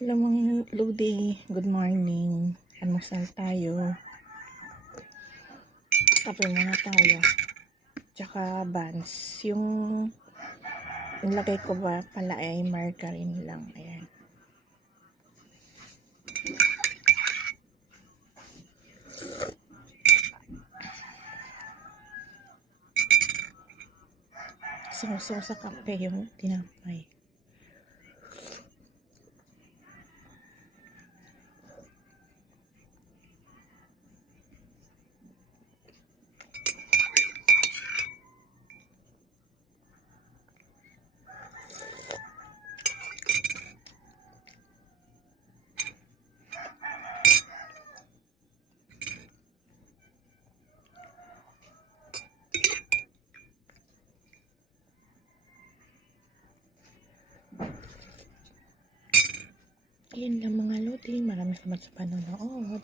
Hello mga Lodi, good morning. Almusal tayo. Kape muna tayo. Tsaka buns. Yung nilagay ko ba pala ay margarine lang. Ayan. Sausaw sa kape yung tinapay. Ayan lang mga Lodi. Maraming salamat sa panonood.